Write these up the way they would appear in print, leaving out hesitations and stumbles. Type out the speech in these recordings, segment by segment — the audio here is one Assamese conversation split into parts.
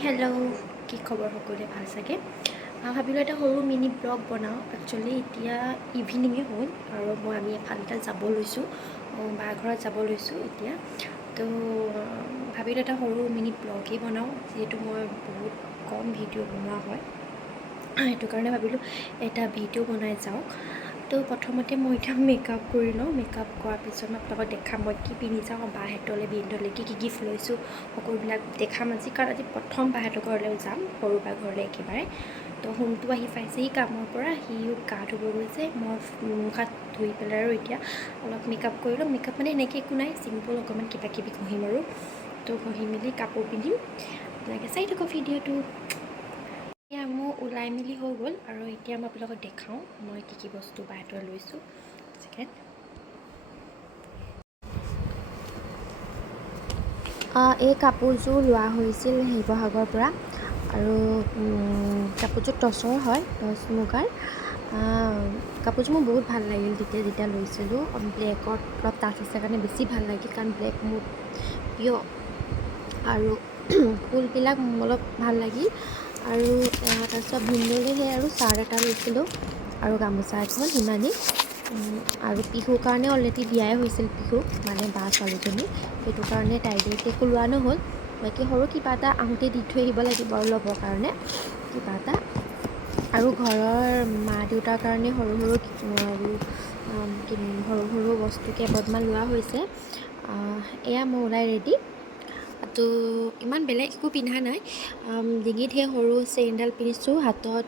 হেল্ল' কি খবৰ সকলোৰে ভাল চাগে ভাবিলোঁ এটা সৰু মিনি ব্লগ বনাওঁ একচুৱেলি এতিয়া ইভিনিঙে হ'ল আৰু আমি এফালে যাব লৈছোঁ বাৰ ঘৰত যাব লৈছোঁ এতিয়া তো ভাবিলোঁ এটা সৰু মিনি ব্লগেই বনাওঁ যিহেতু মই বহুত কম ভিডিঅ' বনোৱা হয় সেইটো কাৰণে ভাবিলোঁ এটা ভিডিঅ' বনাই যাওঁ তো প্ৰথমতে মই এতিয়া মেকআপ কৰি লওঁ মেকআপ কৰাৰ পিছত মই আপোনালোকক দেখাম মই কি পিন্ধি যাওঁ বাহঁতলৈ বিহঁতলৈ কি গিফ্ট লৈছোঁ সকলোবিলাক দেখাম আজি কাৰণ আজি প্ৰথম বাহঁতৰ ঘৰলৈ যাম সৰু বা ঘৰলৈ একেবাৰে তো সোণটো আহি পাইছেহি কামৰ পৰা সিও গা ধুব গৈছে মই মুখ হাত ধুই পেলাই আৰু এতিয়া অলপ মেকআপ কৰিলোঁ মেকআপ মানে এনেকৈ একো নাই চিম্পল অকণমান কিবা কিবি ঘঁহিম আৰু তো ঘঁহি মেলি কাপোৰ পিন্ধিম আপোনালোকে চাই থাকক ভিডিঅ'টো এতিয়া মোৰ ওলাই মেলি হৈ গ'ল আৰু এতিয়া মই আপোনালোকক দেখাওঁ মই কি বস্তু বাহিৰত লৈছোঁ ছেকেণ্ড এই কাপোৰযোৰ লোৱা হৈছিল শিৱসাগৰৰ পৰা আৰু কাপোৰযোৰ টচৰ হয় টচ মুগাৰ কাপোৰযোৰ মোৰ বহুত ভাল লাগিল যেতিয়া লৈছিলোঁ ব্লেকত অলপ টাচ আছে কাৰণে বেছি ভাল লাগিল কাৰণ ব্লেক মোৰ প্ৰিয় আৰু ফুলবিলাক অলপ ভাল লাগিল আৰু তাৰপিছত ভিন্দলৈ সেই আৰু চাৰ্ট এটা লৈছিলোঁ আৰু গামোচা এখন সিমানেই আৰু পিহুৰ কাৰণে অলৰেডি দিয়াই হৈছিল পিহু মানে বা ছোৱালীজনী সেইটো কাৰণে তাইলৈ একো লোৱা নহ'ল বাকী সৰু কিবা এটা আহোঁতে দি থৈ আহিব লাগিব আৰু ল'বৰ কাৰণে কিবা এটা আৰু ঘৰৰ মা দেউতাৰ কাৰণে সৰু সৰু বস্তু কেইবাটামান লোৱা হৈছে এয়া মই ওলাই ৰেডি তো ইমান বেলেগ একো পিন্ধা নাই ডিঙিত সেই সৰু চেইনডাল পিন্ধিছোঁ হাতত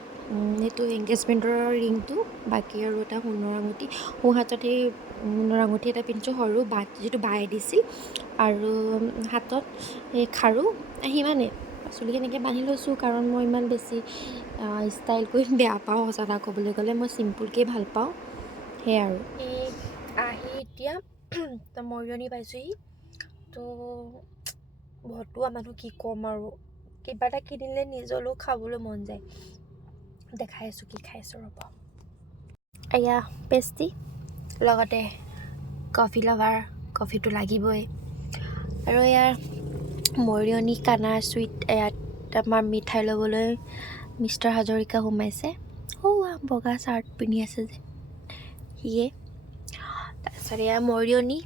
এইটো এংগেজমেণ্টৰ ৰিংটো বাকী আৰু এটা সোণৰ আঙুঠি সোঁ হাতত সেই সোণৰ আঙুঠি এটা পিন্ধিছোঁ সৰু যিটো বায়ে দিছিল আৰু হাতত সেই খাৰু সিমানেই চুলি এনেকৈ বান্ধি লৈছোঁ কাৰণ মই ইমান বেছি ষ্টাইল কৰি বেয়া পাওঁ সঁচা কথা ক'বলৈ গ'লে মই চিম্পুলকৈ ভাল পাওঁ সেয়াই আৰু এই আহি এতিয়া মৰিয়নি পাইছোঁহি তো ভতুৱা মানুহ কি ক'ম আৰু কিবা এটা কিনিলে নিজলৈও খাবলৈ মন যায় দেখাই আছোঁ কি খাইছোঁ ৰ'ব এয়া পেষ্ট্ৰি লগতে কফি লাভাৰ কফিটো লাগিবই আৰু ইয়াৰ মৰিয়নি কানাৰ চুইট ইয়াত আমাৰ মিঠাই ল'বলৈ মিষ্টাৰ হাজৰিকা সোমাইছে বগা চাৰ্ট পিন্ধি আছে যে সিয়ে তাৰপিছত এয়া মৰিয়নি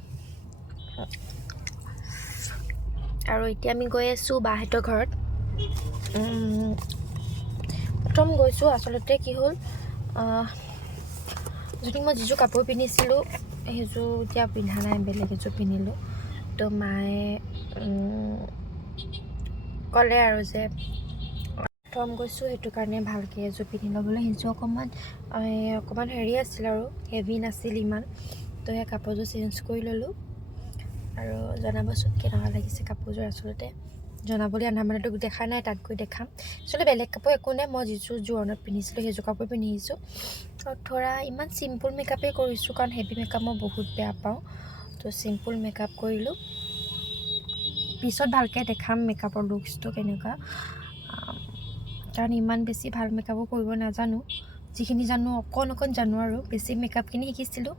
আৰু এতিয়া আমি গৈ আছোঁ বাহঁতৰ ঘৰত প্ৰথম গৈছোঁ আচলতে কি হ'ল যদি মই যিযোৰ কাপোৰ পিন্ধিছিলোঁ সেইযোৰ এতিয়া পিন্ধা নাই বেলেগ এযোৰ পিন্ধিলোঁ তো মায়ে ক'লে আৰু যে প্ৰথম গৈছোঁ সেইটো কাৰণে ভালকৈ এযোৰ পিন্ধি ল'বলৈ সেইযোৰ অকণমান হেৰি আছিল আৰু হেভি নাছিল ইমান তো সেই কাপোৰযোৰ চেঞ্জ কৰি ল'লোঁ আৰু জনাবচোন কেনেকুৱা লাগিছে কাপোৰযোৰ আচলতে জনাবলৈ আন্ধাৰমানতো দেখা নাই তাত গৈ দেখাম আচলতে বেলেগ কাপোৰ একো নাই মই যিযোৰ জোৰণত পিন্ধিছিলোঁ সেইযোৰ কাপোৰ পিন্ধি আহিছোঁ আৰু ধৰা ইমান চিম্পুল মেকআপেই কৰিছোঁ কাৰণ হেভি মেকআপ মই বহুত বেয়া পাওঁ তো চিম্পুল মেকআপ কৰিলোঁ পিছত ভালকৈ দেখাম মেকআপৰ লুকছটো কেনেকুৱা কাৰণ ইমান বেছি ভাল মেকআপো কৰিব নাজানো যিখিনি জানো অকণ জানো আৰু বেছি মেকআপখিনি শিকিছিলোঁ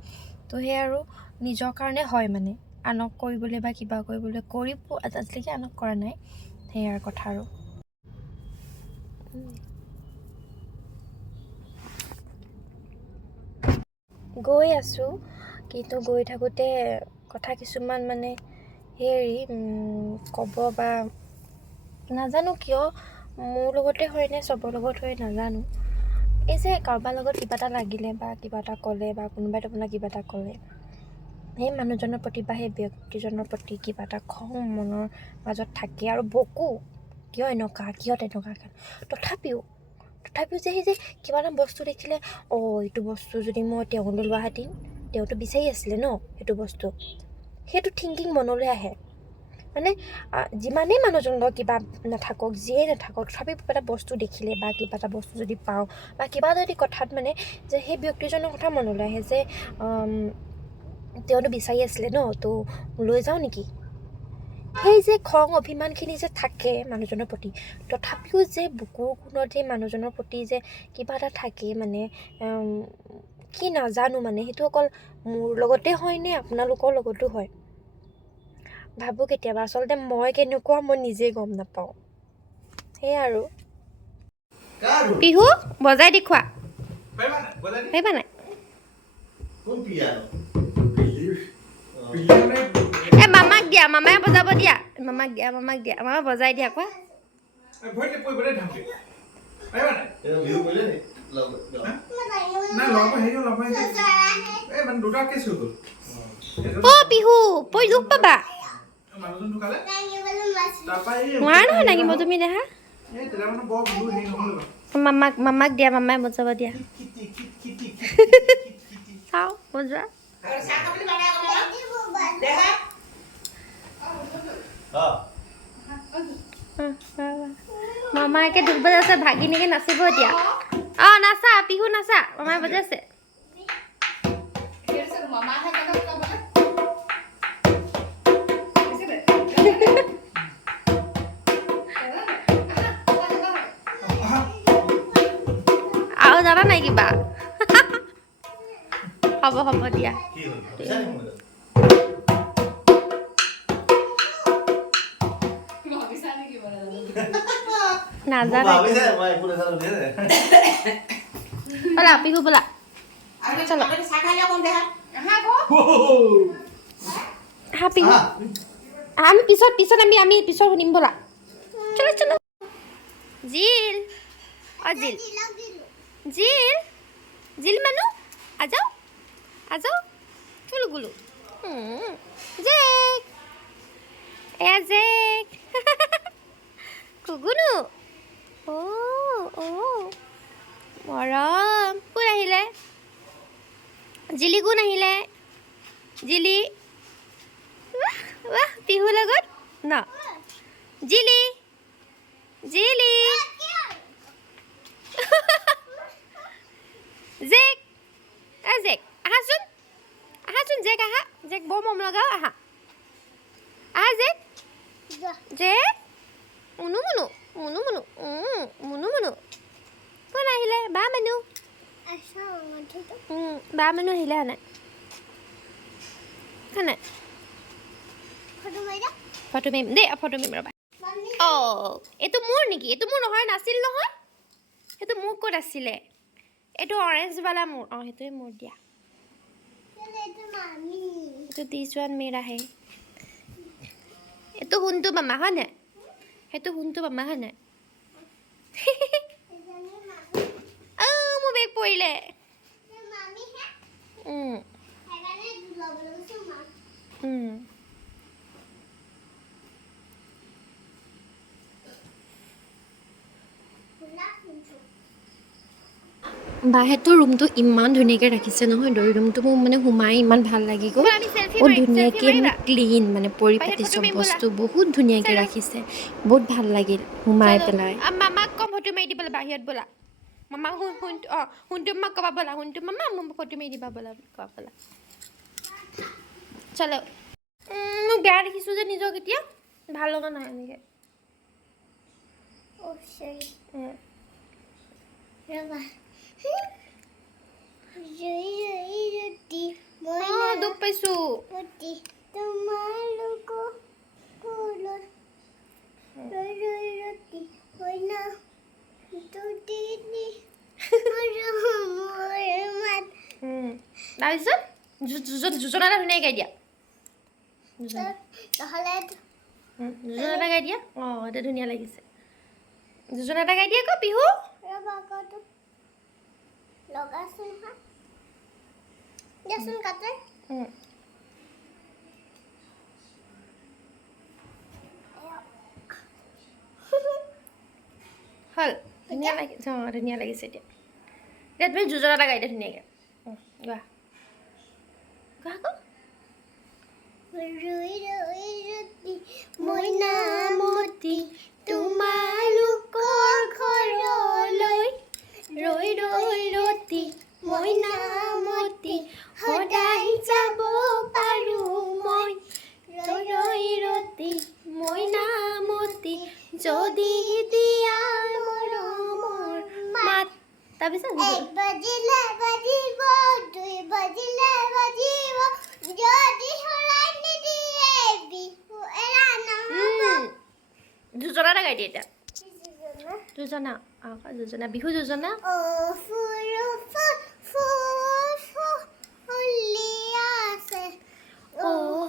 তো সেই আৰু নিজৰ কাৰণে হয় মানে আনক কৰিবলৈ বা কিবা কৰিবলৈ আজিলৈকে আনক কৰা নাই সেয়াৰ কথা আৰু গৈ আছোঁ কিন্তু গৈ থাকোঁতে কথা কিছুমান মানে হেৰি ক'ব বা নাজানো কিয় মোৰ লগতে হয়নে চবৰ লগত হয় নাজানো এই যে কাৰোবাৰ লগত কিবা এটা লাগিলে বা কিবা এটা ক'লে বা কোনোবাই আপোনাক কিবা এটা ক'লে সেই মানুহজনৰ প্ৰতি বা সেই ব্যক্তিজনৰ প্ৰতি কিবা এটা খং মনৰ মাজত থাকে আৰু বকো কিয় এনেকুৱা কিয় তেনেকুৱা তথাপিও যে সেই যে কিবা এটা বস্তু দেখিলে এইটো বস্তু যদি মই তেওঁলৈ লোৱাহেঁতেন তেওঁতো বিচাৰি আছিলে ন সেইটো বস্তু সেইটো থিংকিং মনলৈ আহে মানে যিমানেই মানুহজনৰ লগত কিবা নাথাকক যিয়ে নাথাকক তথাপি কিবা এটা বস্তু দেখিলে বা কিবা এটা বস্তু যদি পাওঁ বা কিবা যদি কথাত মানে যে সেই ব্যক্তিজনৰ কথা মনলৈ আহে যে তেওঁতো বিচাৰি আছিলে ন তো লৈ যাওঁ নেকি সেই যে খং অভিমানখিনি যে থাকে মানুহজনৰ প্ৰতি তথাপিও যে বুকুৰ কোণত যে মানুহজনৰ প্ৰতি যে কিবা এটা থাকে মানে কি নাজানো মানে সেইটো অকল মোৰ লগতে হয়নে আপোনালোকৰ লগতো হয় ভাবোঁ কেতিয়াবা আচলতে মই কেনেকুৱা মই নিজেই গম নাপাওঁ সেই আৰু পিহু বজাই দি খোৱা পাৰিবা নাই এ মামাক দিয়া মামাই বজাব দিয়া মামাক দিয়া মামা বজাই দিয়া কোৱা অ' পিহু পৰি দুখ পাবা নোৱাৰা নহয় নাগিব তুমি দেখা মামাক দিয়া মামাই বজাব দিয়া চাওঁ বজোৱা মামাকে ঢোল বজাইছে ভাগিনীকে নাচিব এতিয়া অ নাচা পিহু নাচা মামাই বজাইছে আৰু জানা নাই কিবা হ'ব দিয়া নাজানো বলা পিহু বলা চলো হা পিহু আমি পিছত আমি পিছত শুনিম বলা চলো জিল অ জিল মানু আজাও চলো গুলো জেক এয়া জেক কুগুনু মৰম কোন আহিলে জিলি কোন আহিলে জিলি ৱাহ পিহু লগত ন জিলি জেক আহাচোন জেক আহা জেক বৰ মৰম লগাও আহা জেক মুনু কোন আহিলে বা মানু আহিলে নাই ফটো মাৰিম দেই ফটো মাৰিম ৰ'বা এইটো মোৰ নেকি এইটো মোৰ নহয় নাছিল নহয় সেইটো মোৰ ক'ত আছিলে এইটো অৰেঞ্জৱালা মোৰ সেইটোৱে মোৰ দিয়া এইটো দিছ ওৱান মেৰা হে এইটো শুনটো মামা হয় নাই সেইটো শুনটো মামা হয় নাই মোৰ বেগ পৰিলে বাহেঁতৰ ৰুমটো ইমান ধুনীয়াকৈ ৰাখিছে নহয় দৈ ৰুমটো মোৰ মানে সোমাই ইমান ভাল লাগি গ'ল বহুত ধুনীয়াকৈ মানে ক্লিন মানে পৰিপাতি চব বস্তু বহুত ধুনীয়াকৈ ৰাখিছে বহুত ভাল লাগিল সোমাই পেলাই মামাক কম ফটো মাৰি দিবলৈ বাহিৰত ব'লা মামা শুনটো মামাক ক'বা ব'লা শুনটো মামা মোক ফটো মাৰি দিবা ব'লা ক'বা ব'লা চলো মোক বেয়া দেখিছোঁ যে নিজক এতিয়া ভাল লগা নাই এনেকৈ দুখ পাইছোঁ তাৰপিছত যোজনা এটা ধুনীয়াকৈ গাই দিয়া যোজনা এটা গাই দিয়া এতিয়া ধুনীয়া লাগিছে যোজনা এটা গাই দিয়া আকৌ পিহু হ'ল ধুনীয়া লাগিছে ধুনীয়া লাগিছে এতিয়া তুমি যোজনা এটা গাই দিয়া ধুনীয়াকৈ গোৱা আকৌ মইনামতি তোমালোকৰ ঘৰলৈ ৰৈ ৰতি মইনামতি সদায় যাব পাৰোঁ মই ৰৈ ৰতি মইনামতি যদি দিয়া মৰমৰ মাত তাৰপিছত 1 বাজিলে বাজিব 2 বাজিলে বাজিব যদি হৰাই নিদিয়ে বিহু এৰা নহ'ব যোজনা এটা গাই দিয়া এতিয়া যোজনা যোজনা বিহু যোজনা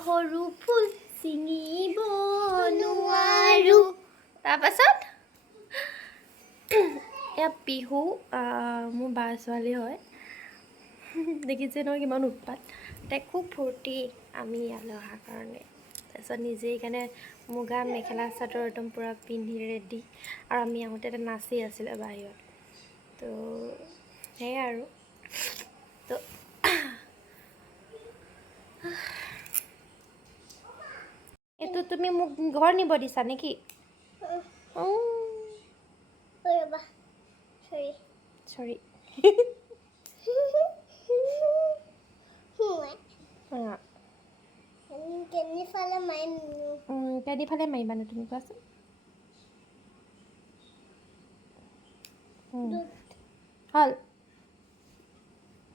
সৰু ফুল ছিঙিব নোৱাৰো তাৰপাছত এয়া বিহু মোৰ বা ছোৱালী হয় দেখিছে নহয় কিমান উৎপাত তাই খুব ফূৰ্তি আমি ইয়ালৈ অহাৰ কাৰণে তাৰপিছত নিজেই কাৰণে মুগা মেখেলা চাদৰ একদম পূৰা পিন্ধি ৰেডি আৰু আমি আহোঁতে এটা নাচি আছিলে বাহিৰত তো সেয়াই আৰু তো এইটো তুমি মোক ঘৰ নিব দিছা নেকি চৰি কেনিফালে মাৰিবানে তুমি কোৱাচোন হ'ল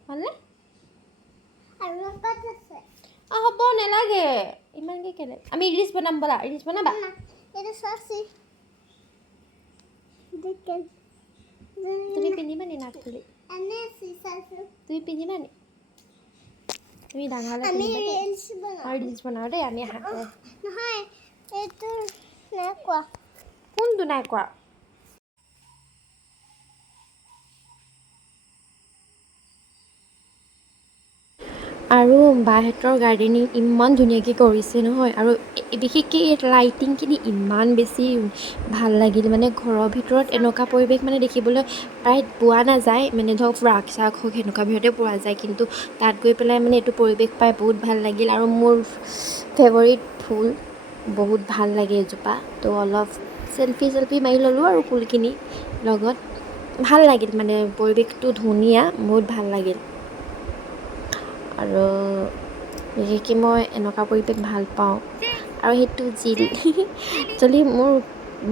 হ'লনে হ'ব নালাগে ইমানকৈ কেলে আমি ৰিলচ বনাম ব'লা ৰিলচ বনাবা তুমি পিন্ধিবা নি নাক খুলি তুমি পিন্ধিবা নি তুমি ডাঙৰ হ'লে ৰিলচ বনাওঁ দেই আমি কোনটো নাই কোৱা আৰু বাহঁতৰ গাৰ্ডেনিং ইমান ধুনীয়াকৈ কৰিছে নহয় আৰু বিশেষকৈ এই লাইটিংখিনি ইমান বেছি ভাল লাগিল মানে ঘৰৰ ভিতৰত এনেকুৱা পৰিৱেশ মানে দেখিবলৈ প্ৰায় পোৱা নাযায় মানে ধৰক ৰাগ চাগ হওক সেনেকুৱা ভিতৰতে পোৱা যায় কিন্তু তাত গৈ পেলাই মানে এইটো পৰিৱেশ পাই বহুত ভাল লাগিল আৰু মোৰ ফেভৰিট ফুল বহুত ভাল লাগে এজোপা তো অলপ চেলফি মাৰি ল'লোঁ আৰু ফুলখিনি লগত ভাল লাগিল মানে পৰিৱেশটো ধুনীয়া বহুত ভাল লাগিল আৰু বিশেষকৈ মই এনেকুৱা পৰিৱেশ ভাল পাওঁ আৰু সেইটো একচুৱেলি মোৰ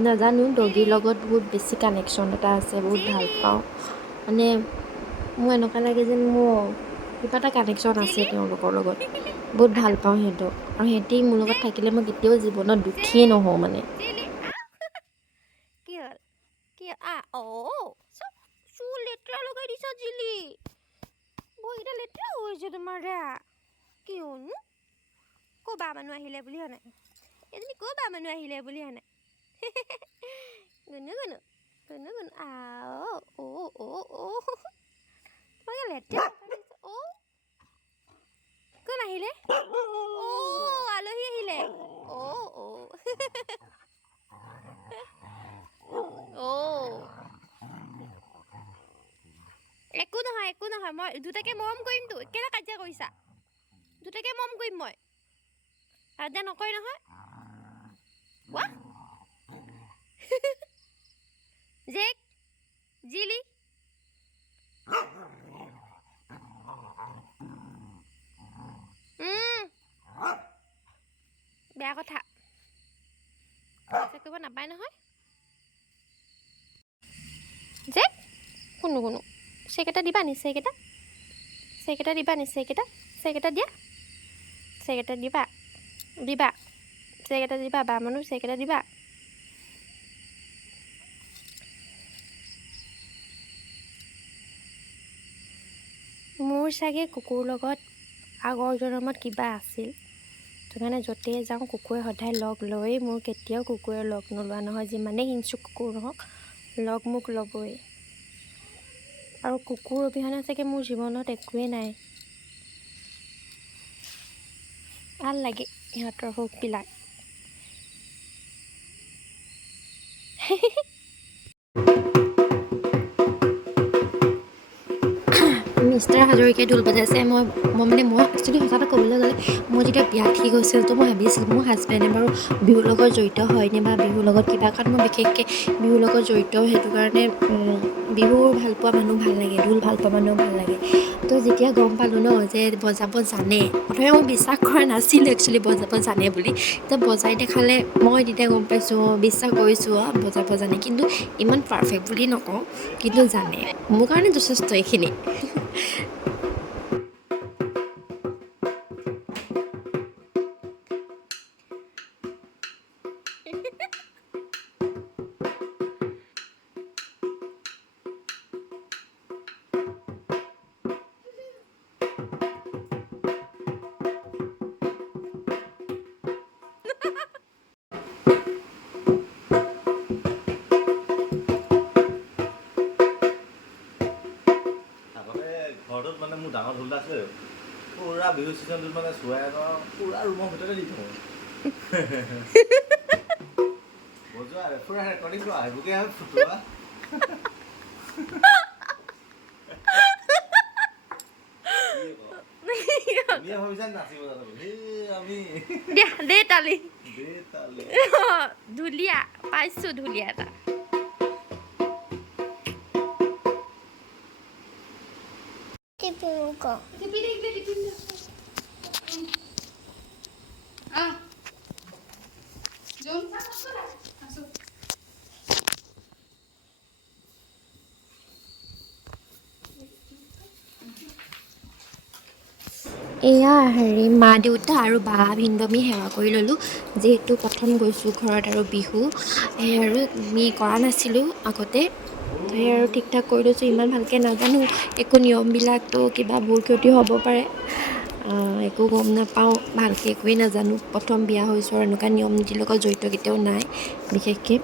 নাজানো ডগীৰ লগত বহুত বেছি কানেকশ্যন এটা আছে বহুত ভাল পাওঁ মানে মোৰ এনেকুৱা লাগে যেন মোৰ কিবা এটা কানেকশ্যন আছে তেওঁলোকৰ লগত বহুত ভাল পাওঁ সিহঁতক আৰু সিহঁতি মোৰ লগত থাকিলে মই কেতিয়াও জীৱনত দুখীয়ে নহওঁ মানে কি হ'ল কি চুল লেতেৰা লগাই দিছা জিলি বহিটা লেতেৰা হৈছে তোমাৰ দেয়া কি হ'লনো ক'ৰ বা মানুহ আহিলে বুলি হোৱা নাই এজনী ক'ৰ বা মানুহ আহিলে বুলি হোৱা নাই গুনু তোমাকে লেতেৰা কোন আহিলে আলহী আহিলে একো নহয় মই দুটাকে মৰম কৰিমতো কেলৈ কাজিয়া কৰিছা দুটাকে মৰম কৰিম মই কাজিয়া নকৰে নহয় ৱা জেক জিলি বেয়া কথা কৰিব নাপায় নহয় জেক কোনো চেক এটা দিবা নি চেক এটা দিবা নি চেক এটা দিয়া চেক এটা দিবা চেক এটা দিবা বা মানুহ চেক এটা দিবা মোৰ চাগে কুকুৰ লগত আগৰ জনমত কিবা আছিল সেইটো কাৰণে য'তেই যাওঁ কুকুৰে সদায় লগ লয়েই মোৰ কেতিয়াও কুকুৰে লগ নোলোৱা নহয় যিমানেই হিংস্ৰ কুকুৰ নহওক লগ মোক ল'বই আৰু কুকুৰ অবিহনে চাগে মোৰ জীৱনত একোৱেই নাই ভাল লাগে সিহঁতৰ সুখবিলাক মিষ্টাৰ হাজৰিকাই ঢোল বজাইছে মই একচুৱেলি সঁচা এটা ক'বলৈ গ'লে মই যেতিয়া বিয়া ঠিক হৈছিল তো মই ভাবিছিলোঁ মোৰ হাজবেণ্ডে বাৰু বিহুৰ লগত জড়িত হয়নে বা বিহুৰ লগত কিবা কাৰণ মই বিশেষকৈ বিহুৰ লগত জড়িত সেইটো কাৰণে বিহু ভাল পোৱা মানুহ ভাল লাগে ঢোল ভাল পোৱা মানুহ ভাল লাগে তো যেতিয়া গম পালোঁ ন যে বজাব জানে প্ৰথমে মই বিশ্বাস কৰা নাছিলোঁ একচুৱেলি বজাব জানে বুলি এতিয়া বজাই দেখালে মই তেতিয়া গম পাইছোঁ বিশ্বাস কৰিছোঁ বজাব জানে কিন্তু ইমান পাৰফেক্ট বুলি নকওঁ কিন্তু জানে মোৰ কাৰণে যথেষ্ট এইখিনি পুৰা বিহু চিজনটোত মানে চুৱাই পুৰা ৰুমৰ ভিতৰতে দি থওঁ বজোৱা পুৰা ৰেকৰ্ডিং কৰা সেইবোৰকে আমি ফুটোৱা ভাবিছা নাচিব জানো আমি দে তালি ধুলীয়া পাইছো ধুলীয়া এটা এয়া হেৰি মা দেউতা আৰু বা ভিনদমি সেৱা কৰি ল'লোঁ যিহেতু প্ৰথম গৈছোঁ ঘৰত আৰু বিহু সেই আৰু আমি কৰা নাছিলোঁ আগতে সেই আৰু ঠিক ঠাক কৰি লৈছোঁ ইমান ভালকৈ নাজানো একো নিয়মবিলাকতো কিবা ভুল ক্ষতি হ'ব পাৰে একো গম নাপাওঁ ভালকৈ একোৱেই নাজানো প্ৰথম বিয়া হৈছোঁ আৰু এনেকুৱা নিয়ম নীতিৰ লগত জড়িত কেতিয়াও নাই বিশেষকৈ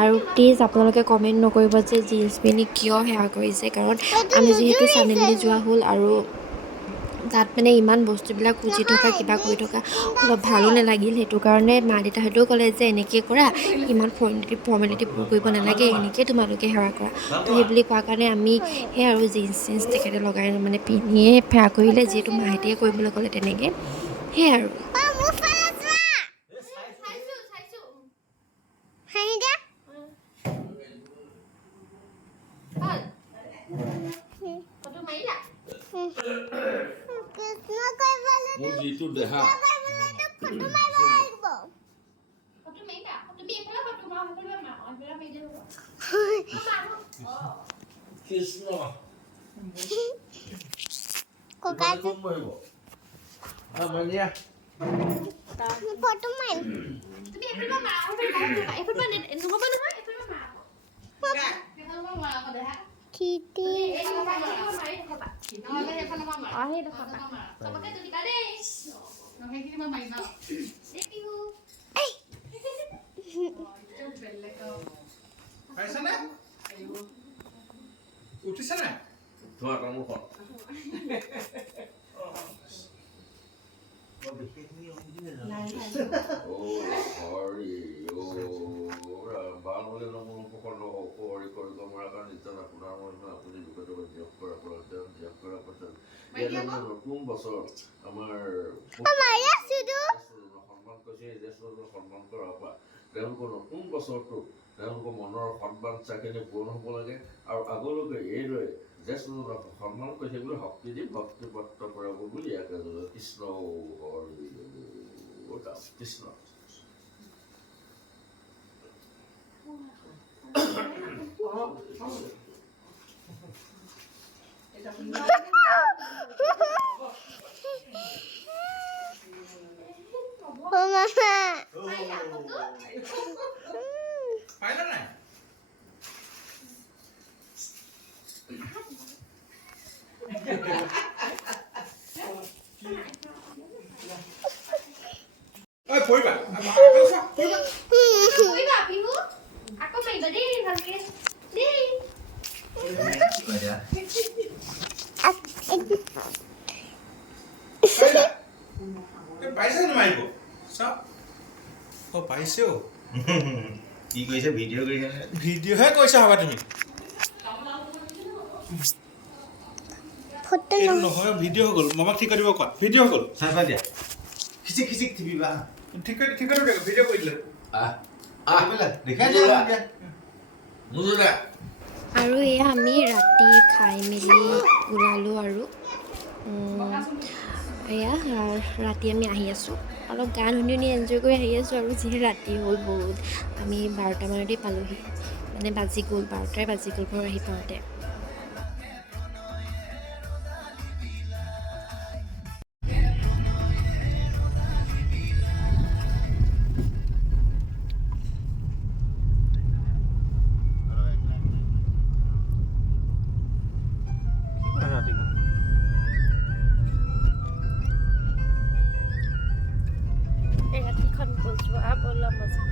আৰু প্লিজ আপোনালোকে কমেণ্ট নকৰিব যে জিন্স পিন্ধি কিয় সেৱা কৰিছে কাৰণ আমি যিহেতু চাডেনলি যোৱা হ'ল আৰু তাত মানে ইমান বস্তুবিলাক খুজি থকা কিবা কৰি থকা অলপ ভালো নালাগিল সেইটো কাৰণে মা দেউতাহঁতেও ক'লে যে এনেকৈ কৰা ইমান ফৰ্মেলিটি পূৰ কৰিব নালাগে এনেকৈ তোমালোকে সেৱা কৰা তো সেই বুলি কোৱাৰ কাৰণে আমি সেই আৰু জিন্স তেখেতে লগাই মানে পিন্ধিয়ে সেৱা কৰিলে যিহেতু মাহেঁতেই কৰিবলৈ ক'লে তেনেকৈ সেয়াই আৰু যিটো দেহা কৃষ্ণ উঠিছে নাই ধোৱা কামখন নতুন বছৰ আমাৰ সন্মান কৰিছে সন্মান কৰাৰ পৰা তেওঁলোকৰ নতুন বছৰটো তেওঁলোকৰ মনৰ সন্মান চাখিনি পূৰণ হ'ব লাগে আৰু আগলৈকে এইদৰে জ্যেষ্ঠজনক সন্মান কৰিছে বুলি শক্তি দি ভক্তি প্ৰাপ্ত কৰাব বুলি ইয়াকে কৃষ্ণ কৃষ্ণ পাইলা নাই ঐ পৰিবা বিহু আকৌ মাৰিবা দেই ভালকে দেই পাইছে নোৱাৰিব চাওক পাইছেও কি কৈছে ভিডিঅ' কৰিছে ভিডিঅ'হে কৈছা হবা তুমি এইটো নহয় ভিডিঅ' হৈ গ'ল মামাক ঠিক কৰিব কোৱা ভিডিঅ' হৈ গ'ল চাবা দিয়া খিচিক খিচিক থিবিবা ঠিক কৰি দিয়ক ভিডিঅ' কৰি দিলে আৰু এয়া আমি ৰাতি খাই মেলি ওলালোঁ আৰু এয়া ৰাতি আমি আহি আছোঁ অলপ গান শুনি এনজয় কৰি আহি আছোঁ আৰু যিহে ৰাতি হ'ল বহুত আমি 12টা মানতেই পালোঁহি মানে বাজি গ'ল 12টাই বাজি গ'ল ঘৰ আহি পাওঁতে ৰাতিখন বজোৱা বলা মজা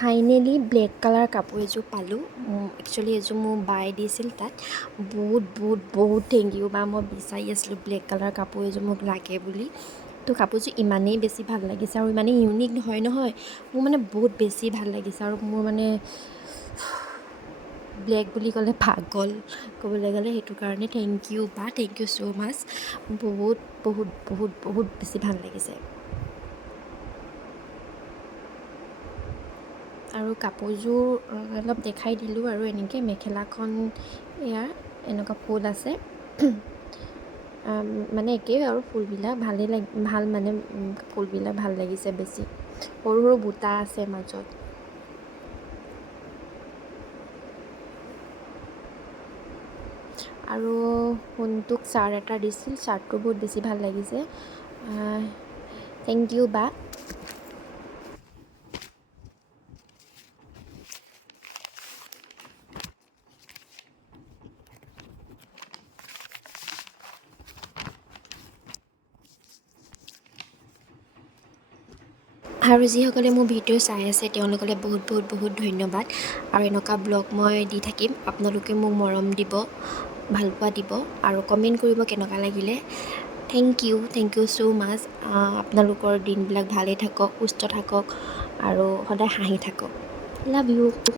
ফাইনেলি ব্লেক কালাৰ কাপোৰ এযোৰ পালোঁ। একচুৱেলি এযোৰ মোৰ বায়ে দিছিল তাত। বহুত থেংক ইউ বা। মই বিচাৰি আছিলোঁ ব্লেক কালাৰ কাপোৰ এযোৰ মোক লাগে বুলি। তো কাপোৰযোৰ ইমানেই বেছি ভাল লাগিছে আৰু ইমানেই ইউনিক নহয় মোৰ মানে বহুত বেছি ভাল লাগিছে। আৰু মোৰ মানে ব্লেক বুলি ক'লে পাগল ক'বলৈ গ'লে। সেইটো কাৰণে থেংক ইউ বা, থেংক ইউ ছ' মাছ। বহুত বেছি ভাল লাগিছে। আৰু কাপোৰযোৰ অলপ দেখাই দিলোঁ আৰু এনেকৈ মেখেলাখন ইয়াৰ এনেকুৱা ফুল আছে। মানে একেই আৰু ফুলবিলাক ভাল মানে ফুলবিলাক ভাল লাগিছে বেছি। সৰু বুটা আছে মাজত। আৰু সোণটোক চাৰ্ট এটা দিছিল। চাৰ্টটো বহুত বেছি ভাল লাগিছে। থেংক ইউ বা। আৰু যিসকলে মোৰ ভিডিঅ' চাই আছে তেওঁলোকলৈ বহুত ধন্যবাদ। আৰু এনেকুৱা ব্লগ মই দি থাকিম। আপোনালোকে মোক মৰম দিব, ভালপোৱা দিব আৰু কমেণ্ট কৰিব কেনেকুৱা লাগিলে। থেংক ইউ ছ' মাছ। আপোনালোকৰ দিনবিলাক ভালেই থাকক, সুস্থ থাকক আৰু সদায় হাঁহি থাকক। Love you.